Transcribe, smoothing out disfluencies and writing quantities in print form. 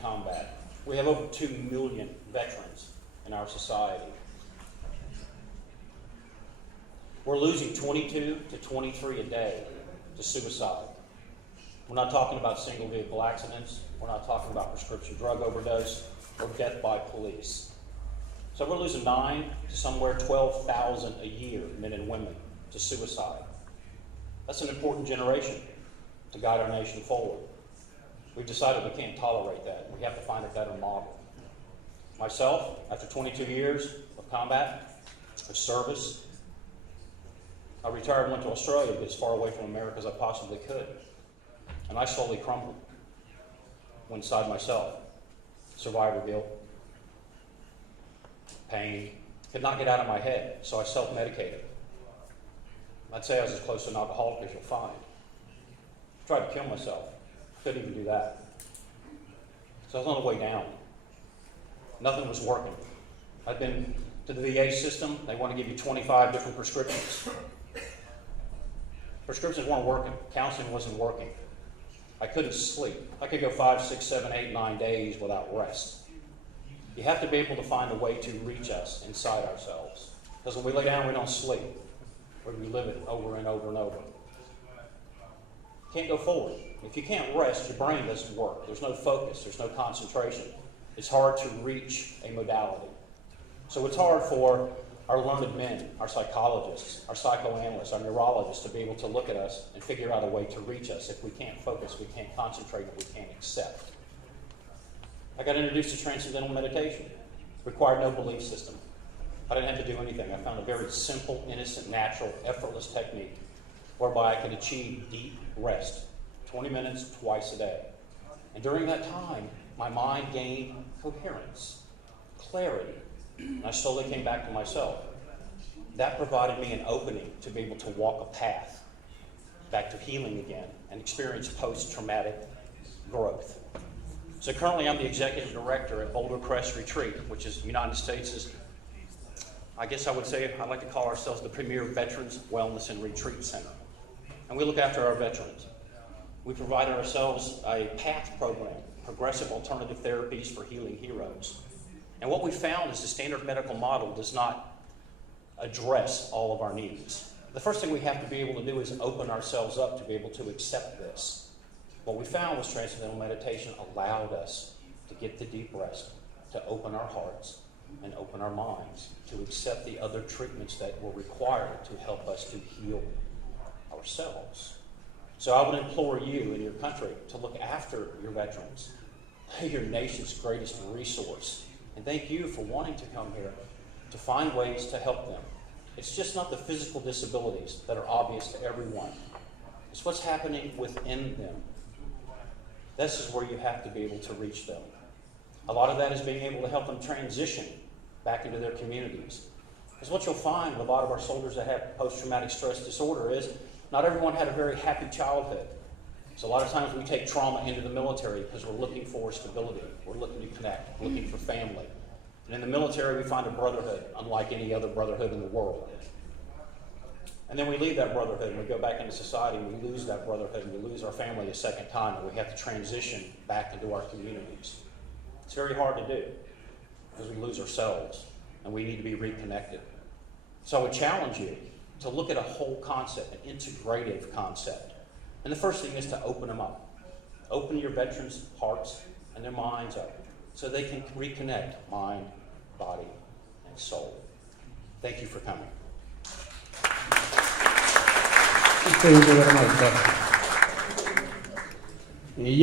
combat. We have over 2 million veterans in our society. We're losing 22 to 23 a day to suicide. We're not talking about single vehicle accidents. We're not talking about prescription drug overdose or death by police. So we're losing 9 to somewhere 12,000 a year, men and women, to suicide. That's an important generation to guide our nation forward. We've decided we can't tolerate that. We have to find a better model. Myself, after 22 years of combat, of service, I retired and went to Australia to get as far away from America as I possibly could. And I slowly crumbled. Went inside myself. Survivor guilt. Pain. Could not get out of my head, so I self-medicated. I'd say I was as close to an alcoholic as you'll find. Tried to kill myself. Couldn't even do that. So I was on the way down. Nothing was working. I'd been to the VA system. They want to give you 25 different prescriptions. Prescriptions weren't working. Counseling wasn't working. I couldn't sleep. I could go 5, 6, 7, 8, 9 days without rest. You have to be able to find a way to reach us inside ourselves. Because when we lay down, we don't sleep. Or we live it over and over and over. Can't go forward. If you can't rest, your brain doesn't work. There's no focus. There's no concentration. It's hard to reach a modality. So it's hard for our learned men, our psychologists, our psychoanalysts, our neurologists to be able to look at us and figure out a way to reach us. If we can't focus, we can't concentrate, and we can't accept. I got introduced to transcendental meditation. Required no belief system. I didn't have to do anything. I found a very simple, innocent, natural, effortless technique whereby I could achieve deep rest, 20 minutes twice a day. And during that time, my mind gained coherence, clarity, and I slowly came back to myself. That provided me an opening to be able to walk a path back to healing again and experience post-traumatic growth. So currently I'm the executive director at Boulder Crest Retreat, which is the United States', I guess I would say, I like to call ourselves the premier Veterans Wellness and Retreat Center. And we look after our veterans. We provide ourselves a PATH program, Progressive Alternative Therapies for Healing Heroes. And what we found is the standard medical model does not address all of our needs. The first thing we have to be able to do is open ourselves up to be able to accept this. What we found was transcendental meditation allowed us to get the deep rest, to open our hearts and open our minds, to accept the other treatments that were required to help us to heal ourselves. So I would implore you in your country to look after your veterans. They're your nation's greatest resource. And thank you for wanting to come here to find ways to help them. It's just not the physical disabilities that are obvious to everyone. It's what's happening within them. This is where you have to be able to reach them. A lot of that is being able to help them transition back into their communities. Because what you'll find with a lot of our soldiers that have post-traumatic stress disorder is not everyone had a very happy childhood. So a lot of times we take trauma into the military because we're looking for stability. We're looking to connect, looking for family. And in the military we find a brotherhood unlike any other brotherhood in the world. And then we leave that brotherhood and we go back into society and we lose that brotherhood and we lose our family a second time and we have to transition back into our communities. It's very hard to do because we lose ourselves and we need to be reconnected. So I would challenge you to look at a whole concept, an integrative concept. And the first thing is to open them up. Open your veterans' hearts and their minds up so they can reconnect mind, body, and soul. Thank you for coming. Thank you very much.